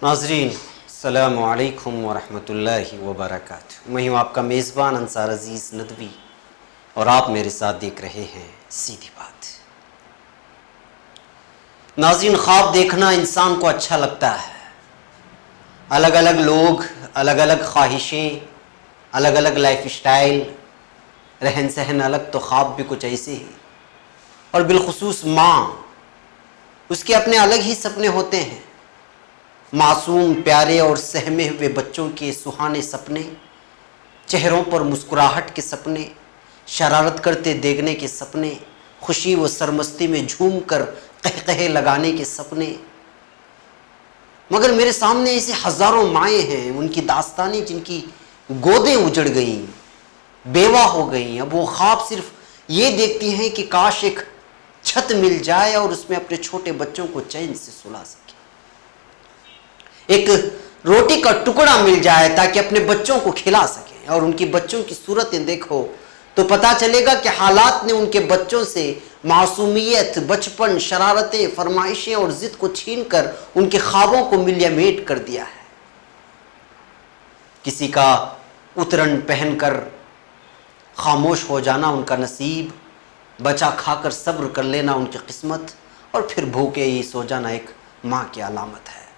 नाज़रीन, अस्सलामु अलैकुम वरहमतुल्लाहि वबरकातुहू। मैं हूँ आपका मेज़बान अंसार अज़ीज़ नदवी और आप मेरे साथ देख रहे हैं सीधी बात। नाज़रीन, ख्वाब देखना इंसान को अच्छा लगता है। अलग अलग लोग, अलग अलग ख्वाहिशें, अलग अलग लाइफ स्टाइल, रहन सहन अलग, तो ख्वाब भी कुछ ऐसे ही। और बिलखुसूस माँ, उसके अपने अलग ही सपने होते हैं। मासूम, प्यारे और सहमे हुए बच्चों के सुहाने सपने, चेहरों पर मुस्कुराहट के सपने, शरारत करते देखने के सपने, खुशी व सरमस्ती में झूमकर कहकहे लगाने के सपने। मगर मेरे सामने ऐसे हजारों माएँ हैं, उनकी दास्तानें जिनकी गोदें उजड़ गईं, बेवा हो गईं। अब वो ख्वाब सिर्फ ये देखती हैं कि काश एक छत मिल जाए और उसमें अपने छोटे बच्चों को चैन से सुला सके, एक रोटी का टुकड़ा मिल जाए ताकि अपने बच्चों को खिला सके। और उनकी बच्चों की सूरतें देखो तो पता चलेगा कि हालात ने उनके बच्चों से मासूमियत, बचपन, शरारतें, फरमाइशें और जिद को छीनकर उनके ख्वाबों को मिलियामेट कर दिया है। किसी का उतरन पहनकर खामोश हो जाना उनका नसीब, बचा खाकर सब्र कर लेना उनकी किस्मत, और फिर भूखे ही सो जाना एक माँ की अलामत है।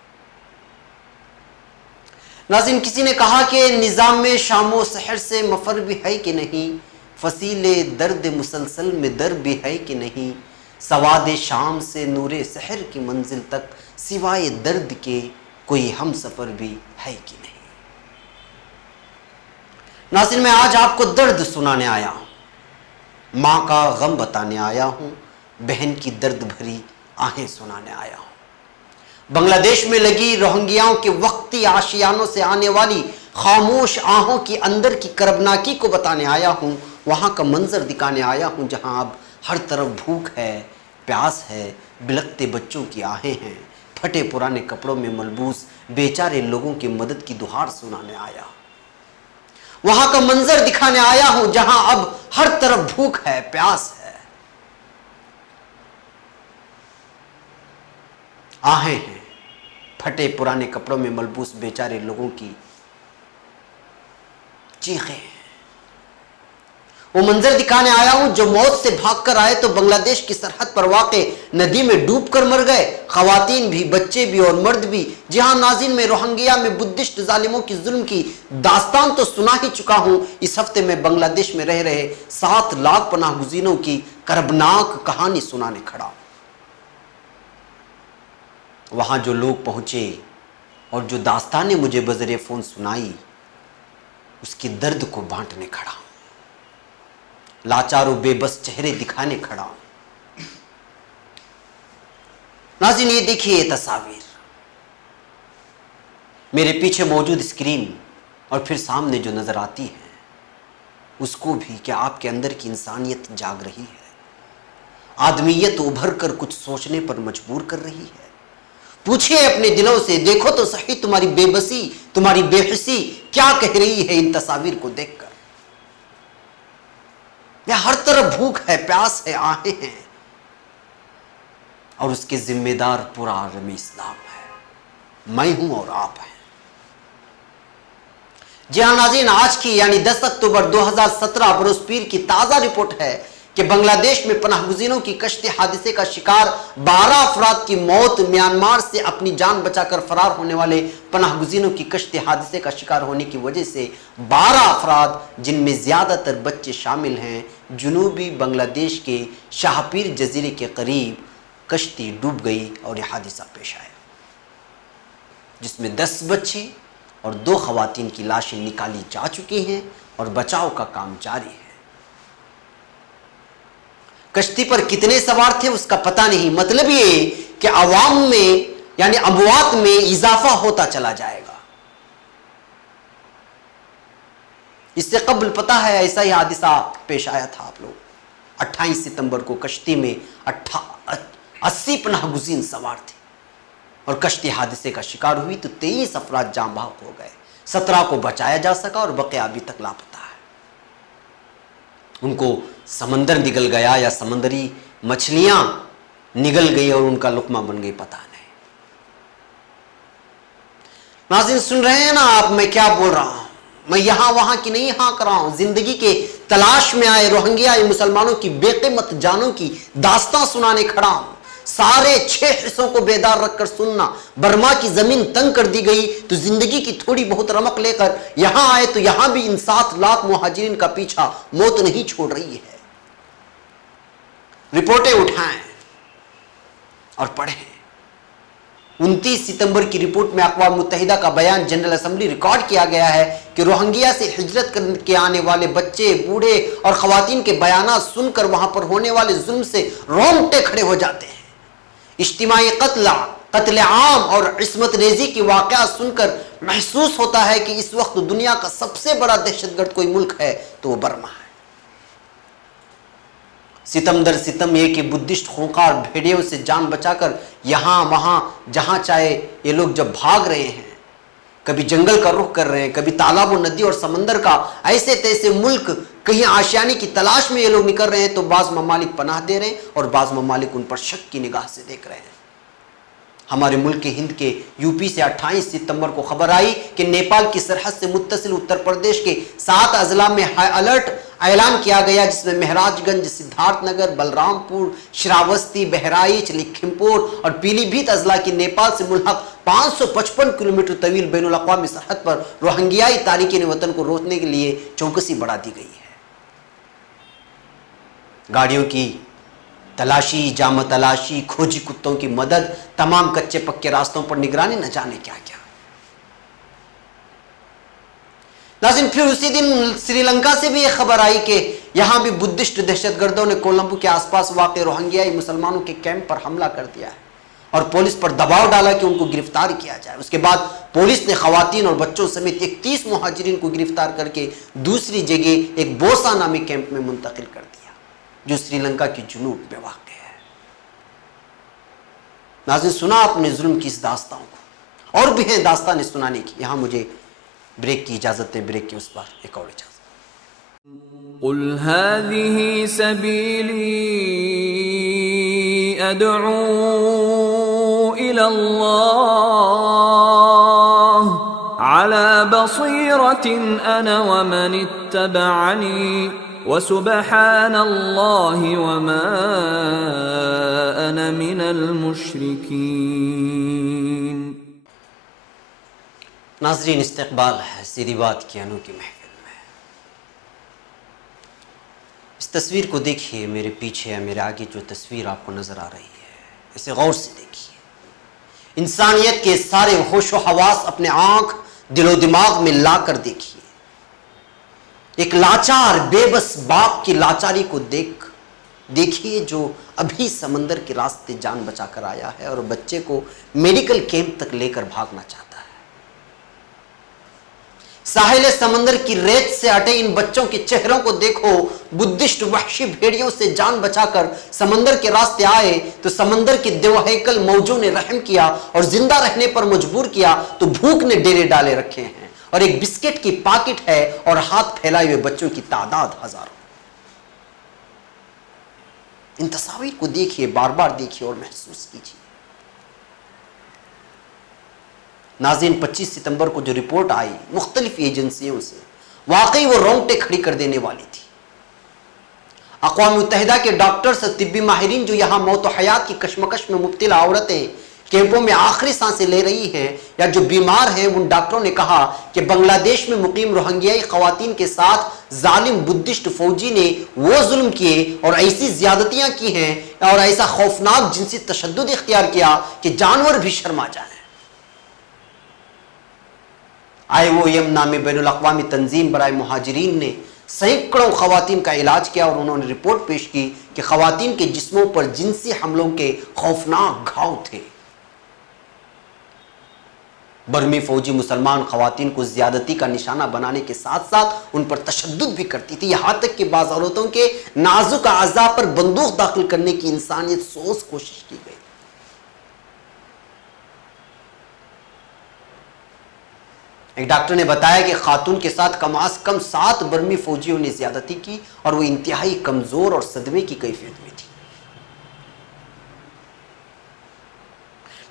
नाज़रीन, किसी ने कहा कि निज़ाम में शामो सहर से मफर भी है कि नहीं, फसीले दर्द मुसलसल में दर भी है कि नहीं, सवाद शाम से नूरे सहर की मंजिल तक सिवाय दर्द के कोई हम सफ़र भी है कि नहीं। नाज़रीन, मैं आज आपको दर्द सुनाने आया हूँ, माँ का गम बताने आया हूँ, बहन की दर्द भरी आहें सुनाने आया हूँ। बांग्लादेश में लगी रोहिंग्याओं के वक्ती आशियानों से आने वाली खामोश आहों की अंदर की करबनाकी को बताने आया हूँ। वहाँ का मंजर दिखाने आया हूँ जहाँ अब हर तरफ भूख है, प्यास है, बिलखते बच्चों की आहें हैं, फटे पुराने कपड़ों में मलबूस बेचारे लोगों की मदद की दुहार सुनाने आया। वहाँ का मंजर दिखाने आया हूँ जहाँ अब हर तरफ भूख है, प्यास है, आहें हैं, फटे पुराने कपड़ों में मलबूस बेचारे लोगों की चीखें हैं। वो मंजर दिखाने आया हूं जो मौत से भागकर आए तो बांग्लादेश की सरहद पर वाक़े नदी में डूबकर मर गए, खवातीन भी, बच्चे भी और मर्द भी। जहां नाज़रीन में रोहिंग्या में बुद्धिस्ट जालिमों की जुल्म की दास्तान तो सुना ही चुका हूं, इस हफ्ते में बांग्लादेश में रह रहे 7 लाख पनाह गुज़ीरों की करबनाक कहानी सुनाने खड़ा। वहाँ जो लोग पहुँचे और जो दास्तानें मुझे बज़रिए फ़ोन सुनाई, उसके दर्द को बांटने खड़ा, लाचार और बेबस चेहरे दिखाने खड़ा। नाज़रीन, ये देखिए ये तस्वीर मेरे पीछे मौजूद स्क्रीन और फिर सामने जो नज़र आती है, उसको भी क्या आपके अंदर की इंसानियत जाग रही है? आदमियत उभर कर कुछ सोचने पर मजबूर कर रही है? पूछिए अपने दिलों से, देखो तो सही तुम्हारी बेबसी, तुम्हारी बेहिसी क्या कह रही है इन तस्वीर को देखकर। यह हर तरफ भूख है, प्यास है, आहें हैं, और उसके जिम्मेदार पूरा आलम इस्लाम है, मैं हूं और आप हैं। जी हाँ नाज़रीन, आज की यानी 10 अक्टूबर 2017 बरोज़ पीर की ताज़ा रिपोर्ट है कि बांग्लादेश में पनाहगुज़ीरों की कश्ती हादसे का शिकार 12 अफराद की मौत। म्यांमार से अपनी जान बचाकर फरार होने वाले पनाहगुज़ीरों की कश्ती हादसे का शिकार होने की वजह से 12 अफराद, जिनमें ज़्यादातर बच्चे शामिल हैं, जनूबी बांग्लादेश के शाहपीर जजीरे के करीब कश्ती डूब गई और यह हादसा पेश आया, जिसमें 10 बच्चे और 2 खवातीन की लाशें निकाली जा चुकी हैं और बचाव का काम जारी है। कश्ती पर कितने सवार थे उसका पता नहीं। मतलब ये कि अवाम में यानी अमवात में इजाफा होता चला जाएगा। इससे कबल पता है ऐसा ही हादसा पेश आया था। आप लोग 28 सितंबर को कश्ती में 80 पनाहगुज़ीन सवार थे और कश्ती हादसे का शिकार हुई तो 23 अफराद जाँ बहक हो गए, 17 को बचाया जा सका और बकिया अभी तक लापता है। उनको समंदर निगल गया या समंदरी मछलियां निगल गई और उनका लुकमा बन गई, पता नहीं। नाज़रीन सुन रहे हैं ना आप, मैं क्या बोल रहा हूं? मैं यहां वहां की नहीं हाँक रहा हूं। जिंदगी के तलाश में आए रोहिंग्या मुसलमानों की बेकीमत जानों की दास्तां सुनाने खड़ा हूं। सारे 6 हिस्सों को बेदार रखकर सुनना। बर्मा की जमीन तंग कर दी गई तो जिंदगी की थोड़ी बहुत रमक लेकर यहां आए तो यहां भी इन 7 लाख मुहाजिरीन का पीछा मौत नहीं छोड़ रही है। रिपोर्टें उठाएं और पढ़ें। 29 सितंबर की रिपोर्ट में अक़वाम मुत्तहिदा का बयान जनरल असेंबली रिकॉर्ड किया गया है कि रोहिंग्या से हिजरत करके आने वाले बच्चे, बूढ़े और खवातीन के बयानात सुनकर वहां पर होने वाले जुल्म से रोंगटे खड़े हो जाते हैं। इज्तिमाई कत्ल आम और इस्मत रेजी की वाक़या सुनकर महसूस होता है कि इस वक्त दुनिया का सबसे बड़ा दहशतगर्द कोई मुल्क है तो वो बर्मा है। सितम दर सितम ये कि बुद्धिस्ट खूंखार भेड़ियों से जान बचाकर यहां वहां जहां चाहे ये लोग जब भाग रहे हैं, कभी जंगल का रुख कर रहे हैं, कभी तालाब और नदी और समंदर का ऐसे तैसे मुल्क कहीं आशियाने की तलाश में ये लोग निकल रहे हैं, तो बाज ममालिक पनाह दे रहे हैं और बाज ममालिक उन पर शक की निगाह से देख रहे हैं। हमारे मुल्क के हिंद के यूपी से 28 सितंबर को खबर आई कि नेपाल की सरहद से मुत्तसिल उत्तर प्रदेश के 7 अजला में हाई अलर्ट ऐलान किया गया, जिसमें महराजगंज, सिद्धार्थनगर, बलरामपुर, श्रावस्ती, बहराइच, लखीमपुर और पीलीभीत अजला की नेपाल से मुल्हक 555 किलोमीटर तवील बैनुल अक़वामी सरहद पर रोहिंग्याई तारिकीन वतन को रोकने के लिए चौकसी बढ़ा दी गई है। गाड़ियों की तलाशी, जाम तलाशी, खोजी कुत्तों की मदद, तमाम कच्चे पक्के रास्तों पर निगरानी, न जाने क्या क्या। नाज़रीन फिर उसी दिन श्रीलंका से भी एक खबर आई कि यहां भी बुद्धिस्ट दहशतगर्दों ने कोलंबो के आसपास वाक़े रोहिंग्याई मुसलमानों के कैंप पर हमला कर दिया है और पुलिस पर दबाव डाला कि उनको गिरफ्तार किया जाए। उसके बाद पुलिस ने खवातीन और बच्चों समेत 31 मुहाजिरीन को गिरफ्तार करके दूसरी जगह एक बोसा नामी कैंप में मुंतकिल कर दिया, जो श्रीलंका की जुनूब में वाक़ है। नाज़रीन सुना आपने जुल्म की इस दास्तान को, और भी हैं दास्तानें सुनाने की। यहां मुझे ब्रेक की इजाजत है, ब्रेक की उस बार एक और इजाजत। क़ुल हाज़िही सबीली अदअू इलल्लाह अला बसीरतिन अना व मन इत्तबअनी व सुब्हानल्लाहि व मा अना मिनल मुशरिकीन। नाज़रीन इस्तक़बाल है सीधी बात की अनोखी महफिल में। इस तस्वीर को देखिए, मेरे पीछे या मेरे आगे जो तस्वीर आपको नज़र आ रही है, इसे गौर से देखिए। इंसानियत के सारे होशो हवास अपने आँख, दिलो दिमाग में ला कर देखिए। एक लाचार बेबस बाप की लाचारी को देखिए, जो अभी समंदर के रास्ते जान बचाकर आया है और बच्चे को मेडिकल कैंप तक लेकर भागना चाहता है। साहिल समंदर की रेत से अटे इन बच्चों के चेहरों को देखो। बुद्धिस्ट वहशी भेड़ियों से जान बचाकर समंदर के रास्ते आए तो समंदर के देवहैकल मौजों ने रहम किया और जिंदा रहने पर मजबूर किया तो भूख ने डेरे डाले रखे हैं और एक बिस्किट की पाकिट है और हाथ फैलाए हुए बच्चों की तादाद हजारों। इन तस्वीर को देखिए, बार बार देखिए और महसूस कीजिए। नाज़रीन 25 सितंबर को जो रिपोर्ट आई मुख्तलिफ एजेंसियों से, वाकई वो रोंगटे खड़ी कर देने वाली थी। अक़वाम मुत्तहिदा के डॉक्टर्स, तिब्बी माहिरीन जो यहाँ मौत और हयात की कशमकश में मुब्तला औरतें कैंपों में आखिरी सांसें ले रही हैं या जो बीमार हैं, उन डॉक्टरों ने कहा कि बांग्लादेश में मुकीम रोहिंग्याई खवातीन के साथ जालिम बुद्धिस्ट फौजी ने वो जुल्म किए और ऐसी ज्यादतियां की हैं और ऐसा खौफनाक जिनसी तशद्दुद इख्तियार किया कि जानवर भी शर्मा जाए। IOM नामी बैनुल अक़वामी तंजीम बराए मुहाजिरीन ने सैकड़ों खवातीन का इलाज किया और उन्होंने रिपोर्ट पेश की कि खवातीन के जिस्मों पर जिनसी हमलों के खौफनाक घाव थे। बर्मी फौजी मुसलमान खवातीन को ज्यादती का निशाना बनाने के साथ साथ उन पर तशद्दुद भी करती थी, यहां तक कि बाज़ औरतों के नाजुक अज़ा पर बंदूक दाखिल करने की इंसानियत सोच कोशिश की गई। एक डॉक्टर ने बताया कि खातून के साथ कम आज कम 7 बर्मी फौजियों ने ज्यादती की और वो इंतहाई कमजोर और सदमे की कैफियत में थी।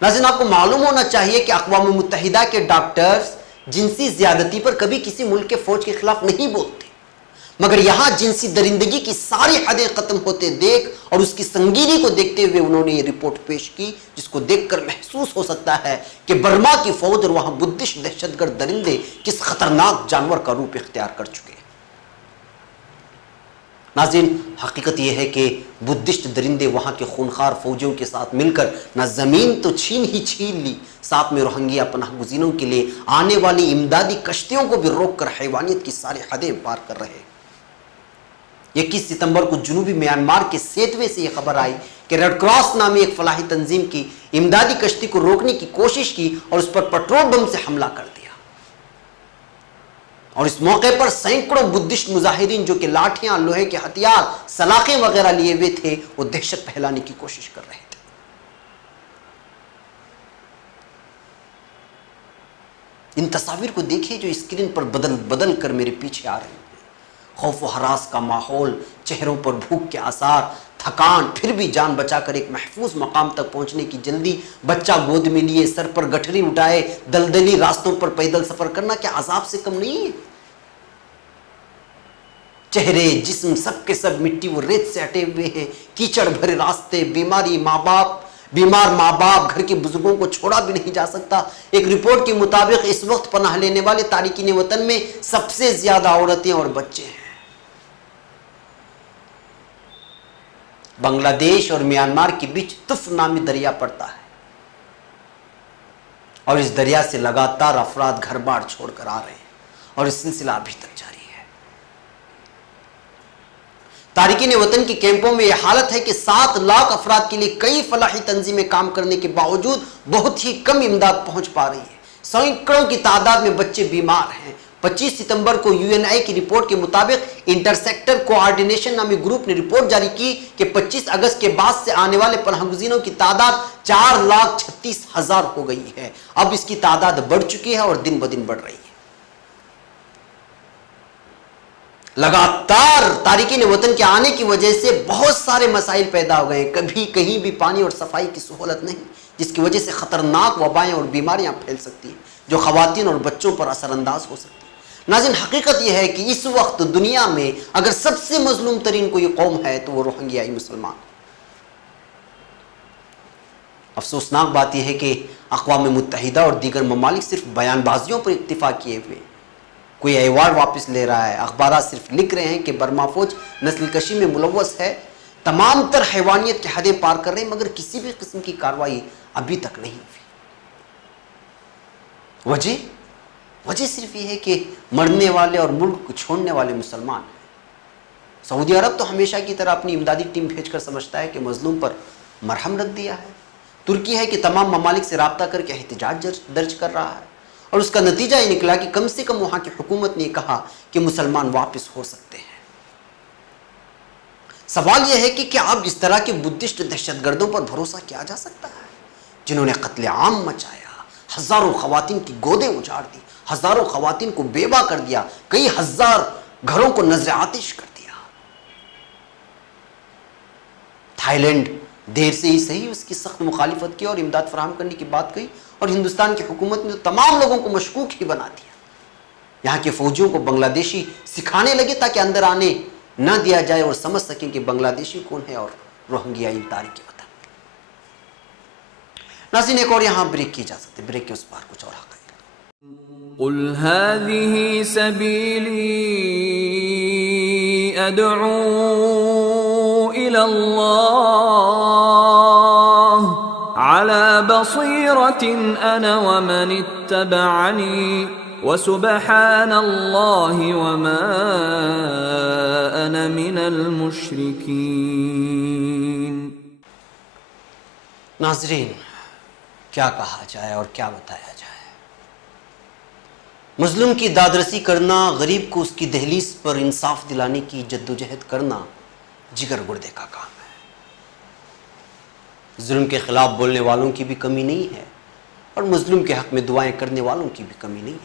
नाज़रीन, आपको मालूम होना चाहिए कि अक़वाम मुत्तहिदा के डॉक्टर्स जिनसी ज्यादती पर कभी किसी मुल्क के फौज के खिलाफ नहीं बोलते, मगर यहां जिनसी दरिंदगी की सारी हदें खत्म होते देख और उसकी संगीनी को देखते हुए उन्होंने ये रिपोर्ट पेश की, जिसको देखकर महसूस हो सकता है कि बर्मा की फौज और वहां बुद्धिस्ट दहशतगर्द दरिंदे किस खतरनाक जानवर का रूप इख्तियार कर चुके हैं। नाज़रीन, हकीकत यह है कि बुद्धिस्ट दरिंदे वहां के खूनखार फौजियों के साथ मिलकर न जमीन तो छीन ली, साथ में रोहिंग्या पनाह गुज़ीरों के लिए आने वाली इमदादी कश्तियों को भी रोककर हैवानियत की सारी हदें पार कर रहे हैं। 21 सितंबर को जुनूबी म्यांमार के सेतवे से यह खबर आई कि रेड क्रॉस नामी एक फलाही तंजीम की इमदादी कश्ती को रोकने की कोशिश की और उस पर पेट्रोल बम से हमला कर दिया। और इस मौके पर सैकड़ों बुद्धिस्ट मुजाहिरीन जो कि लाठियां, लोहे के हथियार, सलाखें वगैरह लिए हुए थे, वो दहशत फैलाने की कोशिश कर रहे थे। इन तस्वीर को देखिए जो स्क्रीन पर बदल बदल कर मेरे पीछे आ रहे हैं। खौफ व हरास का माहौल, चेहरों पर भूख के आसार, थकान, फिर भी जान बचाकर एक महफूज मकाम तक पहुंचने की जल्दी, बच्चा गोद में लिए, सर पर गठरी उठाए, दलदली रास्तों पर पैदल सफर करना क्या अजाब से कम नहीं है? चेहरे, जिस्म सब के सब मिट्टी व रेत से हटे हुए हैं, कीचड़ भरे रास्ते, बीमार माँ बाप, घर के बुजुर्गों को छोड़ा भी नहीं जा सकता। एक रिपोर्ट के मुताबिक इस वक्त पनाह लेने वाले तारिकीन वतन में सबसे ज्यादा औरतें और बच्चे हैं। बांग्लादेश और म्यांमार के बीच तुफ नामी दरिया पड़ता है और इस दरिया से लगातार अफराद घर बार छोड़कर आ रहे हैं और इस सिलसिला अभी तक जारी है। तारिकीन वतन के कैंपों में यह हालत है कि 7 लाख अफराद के लिए कई फलाही तंजीमें काम करने के बावजूद बहुत ही कम इमदाद पहुंच पा रही है। सैकड़ों की तादाद में बच्चे बीमार हैं। 25 सितंबर को यूएनआई की रिपोर्ट के मुताबिक इंटरसेक्टर कोऑर्डिनेशन नामी ग्रुप ने रिपोर्ट जारी की कि 25 अगस्त के बाद से आने वाले पनाहगुज़ीरों की तादाद 4,36,000 हो गई है। अब इसकी तादाद बढ़ चुकी है और दिन ब दिन बढ़ रही है। लगातार तारिकीन वतन के आने की वजह से बहुत सारे मसाइल पैदा हो गए। कभी कहीं भी पानी और सफाई की सहूलत नहीं, जिसकी वजह से खतरनाक वबाएं और बीमारियां फैल सकती हैं जो खवातीन और बच्चों पर असरअंदाज हो सकती है। नाज़रीन, हकीकत यह है कि इस वक्त दुनिया में अगर सबसे मजलूम तरीन कोई कौम है तो वो रोहिंग्याई मुसलमान। अफसोसनाक बात यह है कि अक़वाम मुत्तहिदा और दीगर ममालिक सिर्फ बयानबाजियों पर इक्तिफा किए हुए कोई अवार्ड वापस ले रहा है, अखबार सिर्फ लिख रहे हैं कि बर्मा फौज नस्लकशी में मुलव्वस है, तमाम तर हैवानियत की हदें पार कर रहे हैं, मगर किसी भी किस्म की कार्रवाई अभी तक नहीं हुई। वजह सिर्फ ये है कि मरने वाले और मुल्क को छोड़ने वाले मुसलमान। सऊदी अरब तो हमेशा की तरह अपनी इमदादी टीम भेजकर समझता है कि मजलूम पर मरहम रख दिया है। तुर्की है कि तमाम ममालिक से रब्ता करके एहतजाज दर्ज कर रहा है और उसका नतीजा ये निकला कि कम से कम वहां की हुकूमत ने कहा कि मुसलमान वापस हो सकते हैं। सवाल यह है कि क्या अब इस तरह के बुद्धिस्ट दहशतगर्दों पर भरोसा किया जा सकता है जिन्होंने कत्लेआम मचाया, हजारों खवातीन की गोदें उजाड़ दी, हजारों खवातीन को बेवा कर दिया, कई हजार घरों को नजर आतिश कर दिया। थाईलैंड देर से ही सही उसकी सख्त मुखालिफत की और इमदाद फराहम करने की बात कही और हिंदुस्तान की हुकूमत ने तो तमाम लोगों को मशकूक ही बना दिया। यहाँ के फौजियों को बांग्लादेशी सिखाने लगे ताकि अंदर आने न दिया जाए और समझ सकें कि बांग्लादेशी कौन है और रोहिंग्याई तारिकी वतन। नाज़रीन, एक और यहाँ ब्रेक की जा सकती है, ब्रेक के उस पार कुछ और क़ुल हाज़िही सबीली अदअू इलल्लाह अला बसीरतिन अना व मन इत्तबअनी व सुब्हानल्लाहि व मा अना मिनल मुश्रिकीन। नाज़रीन, क्या कहा जाए और क्या बताया जाए। मजलूम की दादरसी करना, गरीब को उसकी दहलीज पर इंसाफ दिलाने की जद्दोजहद करना जिगर गुर्दे का काम है। जुल्म के खिलाफ बोलने वालों की भी कमी नहीं है और मजलूम के हक में दुआएं करने वालों की भी कमी नहीं है,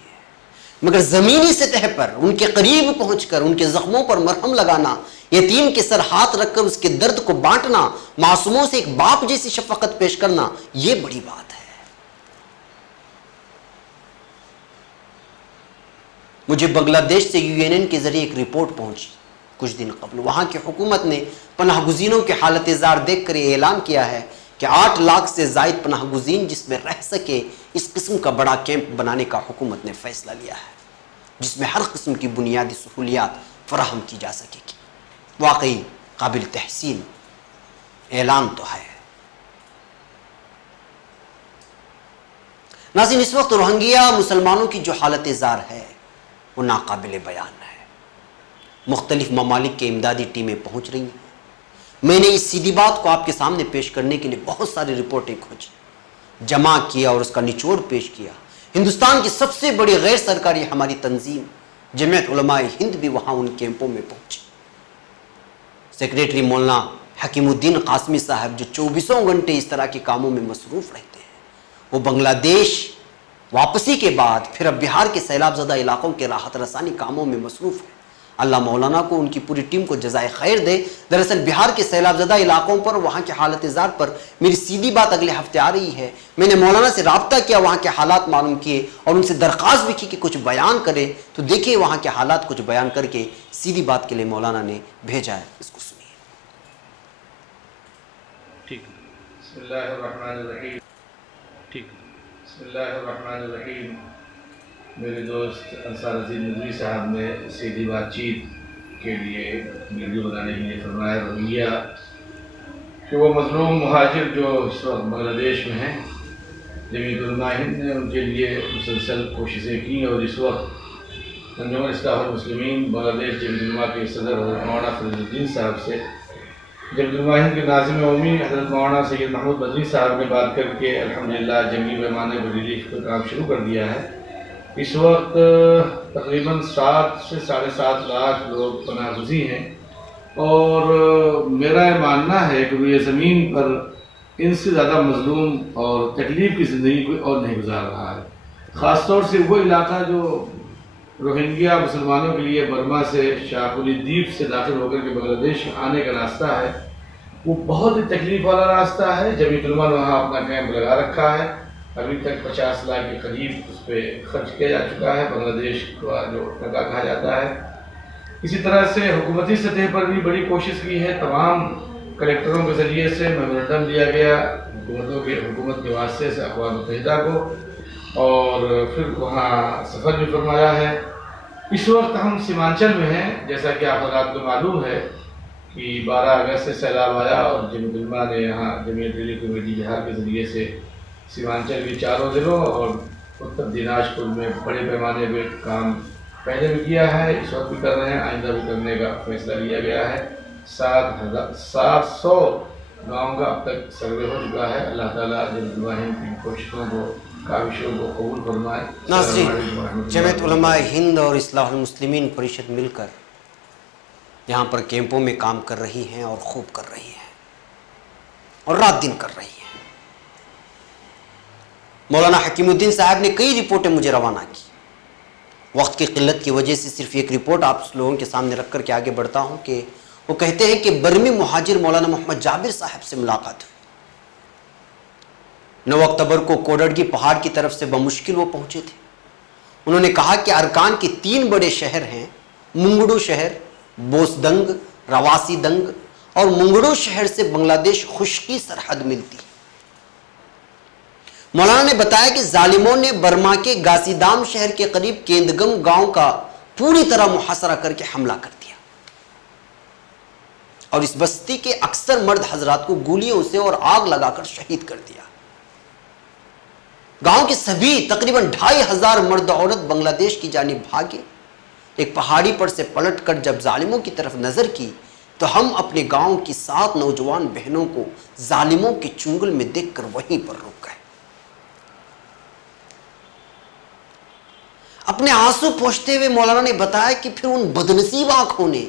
मगर ज़मीनी सतह पर उनके करीब पहुंचकर उनके जख्मों पर मरहम लगाना, यतीम के सर हाथ रखकर उसके दर्द को बांटना, मासूमों से एक बाप जैसी शफकत पेश करना, ये बड़ी बात है। मुझे बांग्लादेश से यूएनएन के जरिए एक रिपोर्ट पहुंची कुछ दिन कबल। वहां की हुकूमत ने पनाह गुज़ीनों की हालत ज़ार देख कर ऐलान किया है कि 8 लाख से ज़ायद पनाह गुज़ीन जिसमें रह सके, इस किस्म का बड़ा कैंप बनाने का हुकूमत ने फैसला लिया है, जिसमें हर किस्म की बुनियादी सहूलियात फराहम की जा सकेगी। वाकई काबिल तहसीन ऐलान तो है। नाज़रीन, इस वक्त रोहिंग्या मुसलमानों की जो हालत ज़ार है वो नाकाबिल बयान है। मुख्तलिफ ममालिक के इमदादी टीमें पहुंच रही हैं। मैंने इस सीधी बात को आपके सामने पेश करने के लिए बहुत सारी रिपोर्टें खोजी, जमा किया और उसका निचोड़ पेश किया। हिंदुस्तान की सबसे बड़ी गैर सरकारी हमारी तंजीम जमीयत उलमाए हिंद भी वहां उन कैंपों में पहुंची। सेक्रेटरी मौलाना हकीमुद्दीन कासमी साहब जो 24 घंटे इस तरह के कामों में मसरूफ रहते हैं, वो बांग्लादेश वापसी के बाद फिर अब बिहार के सैलाब ज़दा इलाकों के राहत रसानी कामों में मसरूफ है। अल्लाह मौलाना को, उनकी पूरी टीम को जज़ाए खैर दे। दरअसल बिहार के सैलाब ज़दा इलाकों पर, वहाँ के हालत ज़ार पर मेरी सीधी बात अगले हफ्ते आ रही है। मैंने मौलाना से रब्ता किया, वहाँ के हालात मालूम किए और उनसे दरख्वास्त भी की कि कुछ बयान करें। तो देखिए वहाँ के हालात कुछ बयान करके सीधी बात के लिए मौलाना ने भेजा है, इसको सुनिए। ठीक है। बिस्मिल्लाहिर्रहमानिर्रहीम। ठीक है। बिस्मिल्लाहिर्रहमानिर्रहीम। मेरे दोस्त अंसार अजीज नदवी साहब ने सीधी बातचीत के लिए वीडियो बनाने के लिए फरमाया रोहिंग्या कि वो मजलूम मुहाजिर जो इस वक्त बांग्लादेश में हैं, जमीयत उलमा हिंद ने उनके लिए मुसलसल कोशिशें की और इस वक्त अंजुमन इस्लाहुल मुस्लिमीन बांग्लादेश जमीयत उलमा के सदर हज़रत मौलाना फरीदुद्दीन साहब से जमीयत उलमा हिंद के नाज़िम उम्मी हज़रत मौलाना सैयद महमूद बदरी साहब ने बात करके अल्हम्दुलिल्लाह जंगी पैमाने पर रिलीफ का काम शुरू कर दिया है। इस वक्त तकरीबन 7 से 7.5 लाख लोग पनाहगुज़ी हैं और मेरा ये मानना है कि ये ज़मीन पर इनसे ज़्यादा मज़लूम और तकलीफ़ की ज़िंदगी कोई और नहीं गुजार रहा है। ख़ास तौर से वो इलाका जो रोहिंग्या मुसलमानों के लिए बर्मा से शाकुली द्वीप से दाखिल होकर के बांग्लादेश आने का रास्ता है, वो बहुत ही तकलीफ़ वाला रास्ता है। जमीयत उलमा ने वहाँ अपना कैंप लगा रखा है। अभी तक 50 लाख के करीब उस पर खर्च किया जा चुका है, बांग्लादेश का जो टका कहा जाता है। इसी तरह से हुकूमती सतह पर भी बड़ी कोशिश की है। तमाम कलेक्टरों के ज़रिए से मेमोरेंडम दिया गया हुकूमत के वास्ते से अक़वाम मुत्तहिदा को, और फिर वहाँ सफ़र भी फरमाया है। इस वक्त हम सीमांचल में हैं। जैसा कि आप को मालूम है कि 12 अगस्त से सैलाब आया और जमीयत उलमा ने यहाँ जमीयत रिलीफ कमेटी बिहार के ज़रिए से सीमांचल के 4 ज़िलों और उत्तर दिनाजपुर में बड़े पैमाने पर काम पहले भी किया है, इस वक्त भी कर रहे हैं, आइंदा भी करने का फैसला लिया गया है। 700 गाँव का अब तक सर्वे हो चुका है। अल्लाह ताला जमीयत उलमा हिंद की कोशिशों को, काविशों को कबूल फरमाए। नाज़रीन, जमीयत उलमा हिंद और इस्लाहुल मुस्लिमीन परिषद मिलकर यहाँ पर कैंपों में काम कर रही हैं और खूब कर रही हैं और रात दिन कर रही हैं। मौलाना हकीमुद्दीन साहब ने कई रिपोर्टें मुझे रवाना की। वक्त की किल्लत की वजह से सिर्फ एक रिपोर्ट आप लोगों के सामने रख कर के आगे बढ़ता हूँ कि वो कहते हैं कि बर्मी मुहाजिर मौलाना मोहम्मद जाबिर साहब से मुलाकात हुई। 9 अक्टूबर को कोडरगी पहाड़ की तरफ से बमुश्किल वो पहुंचे थे। उन्होंने कहा कि अरकान के 3 बड़े शहर हैं, मुंगड़ू शहर, बोसदंग, रवासीदंग, और मुंगड़ू शहर से बांग्लादेश खुश्की सरहद मिलती। मौलाना ने बताया कि जालिमों ने बर्मा के गासीदाम शहर के करीब केंदगम गांव का पूरी तरह मुहासरा करके हमला कर दिया और इस बस्ती के अक्सर मर्द हजरात को गोलियों से और आग लगाकर शहीद कर दिया। गांव के सभी तकरीबन 2500 मर्द औरत बांग्लादेश की जानिब भागे। एक पहाड़ी पर से पलटकर जब जालिमों की तरफ नजर की तो हम अपने गांव की 7 नौजवान बहनों को जालिमों के चुंगल में देखकर वहीं पर रुक गए। अपने आंसू पोंछते हुए मौलाना ने बताया कि फिर उन बदनसीब आंखों ने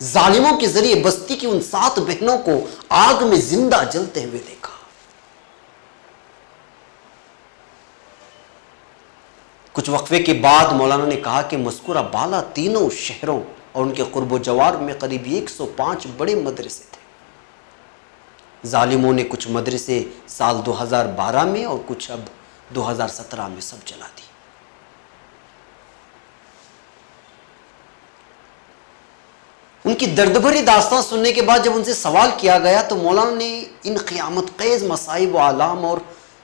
जालिमों के जरिए बस्ती की उन 7 बहनों को आग में जिंदा जलते हुए देखा। कुछ वक्फे के बाद मौलाना ने कहा कि मज़कूरा बाला तीनों शहरों और उनके कुर्बो जवार में करीब 105 बड़े मदरसे थे। जालिमों ने कुछ मदरसे साल 2012 में और कुछ अब 2017 में सब जला दी। उनकी दर्द भरी दास्तान सुनने के बाद जब उनसे सवाल किया गया तो मौलाना ने इन क़यामत ख़ेज़ मसाइब व आलाम और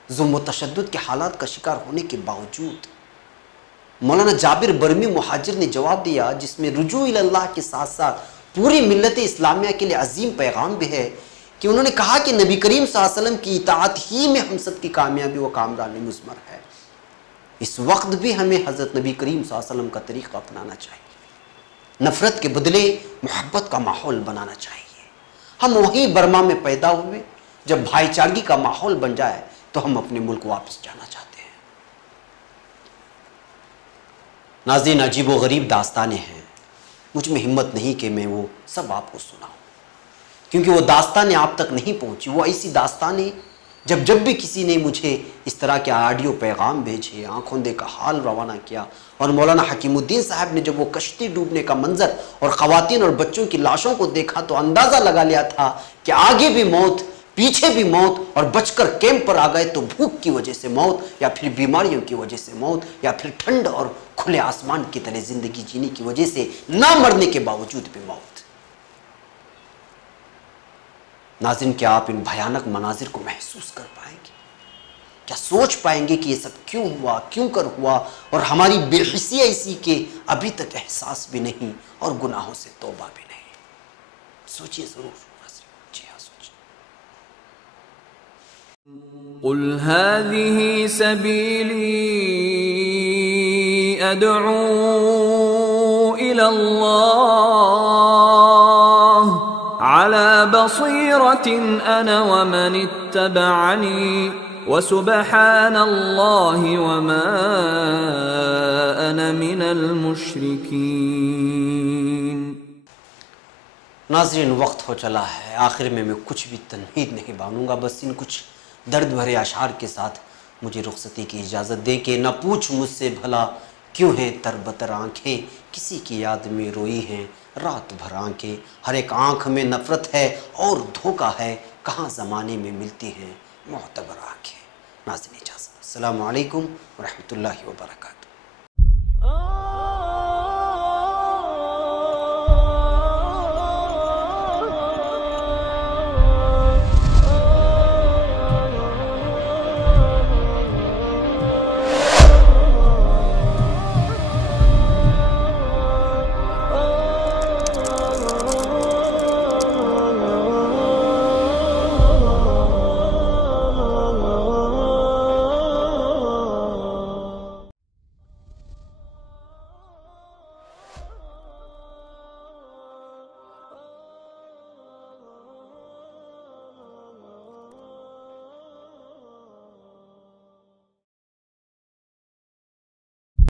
जुल्म व तशद्दुद के हालात का शिकार होने के बावजूद मौलाना जाबिर बरमी मुहाजिर ने जवाब दिया, जिसमें रुजू इल्लाह के साथ साथ पूरी मिल्लत इस्लामिया के लिए अजीम पैगाम भी है, कि उन्होंने कहा कि नबी करीम सल्लल्लाहु अलैहि वसल्लम की इताअत ही में हम सब की कामयाबी व कामरानी मुज़मर है। इस वक्त भी हमें हज़रत नबी करीम सल्लल्लाहु अलैहि वसल्लम का तरीक़ा अपनाना चाहिए, नफ़रत के बदले मोहब्बत का माहौल बनाना चाहिए। हम वहीं बर्मा में पैदा हुए, जब भाईचारगी का माहौल बन जाए तो हम अपने मुल्क वापस जाना चाहते हैं। नाज़रीन, अजीब व गरीब दास्तानें हैं, मुझ में हिम्मत नहीं कि मैं वो सब आपको सुनाऊं, क्योंकि वो दास्तानें आप तक नहीं पहुंची। वो ऐसी दास्तानें जब भी किसी ने मुझे इस तरह के ऑडियो पैगाम भेजे, आंखों दे का हाल रवाना किया, और मौलाना हकीमुद्दीन साहब ने जब वो कश्ती डूबने का मंजर और ख़वातीन और बच्चों की लाशों को देखा तो अंदाज़ा लगा लिया था कि आगे भी मौत, पीछे भी मौत, और बचकर कैंप पर आ गए तो भूख की वजह से मौत, या फिर बीमारियों की वजह से मौत, या फिर ठंड और खुले आसमान की तले ज़िंदगी जीने की वजह से ना मरने के बावजूद भी मौत। नाज़रीन, क्या आप इन भयानक मनाजिर को महसूस कर पाएंगे? क्या सोच पाएंगे कि ये सब क्यों हुआ, क्यों कर हुआ, और हमारी बेहिस्सी इसी के अभी तक एहसास भी नहीं और गुनाहों से तौबा भी नहीं? सोचिए ज़रूर नाज़रीन, जी हाँ सोचिए। क़ुल हाज़िही सबीली अदअू इलल्लाह अला बसीरतिन अना व मन इत्तबअनी व सुब्हानल्लाहि व मा अना मिनल मुशरिकीन। नाज़रीन, वक्त हो चला है, आखिर में मैं कुछ भी तनहीद नहीं बानूंगा, बस इन कुछ दर्द भरे अशार के साथ मुझे रुखसती की इजाज़त दे के न पूछ मुझसे भला क्यों हैं तरबतर आँखें, किसी की याद में रोई हैं रात भर आँखें, हर एक आँख में नफ़रत है और धोखा है, कहाँ ज़माने में मिलती हैं मोहतबर आँखें। नाज़रीन, इजाज़त, अस्सलामु अलैकुम व रहमतुल्लाहि व बरकातुहू।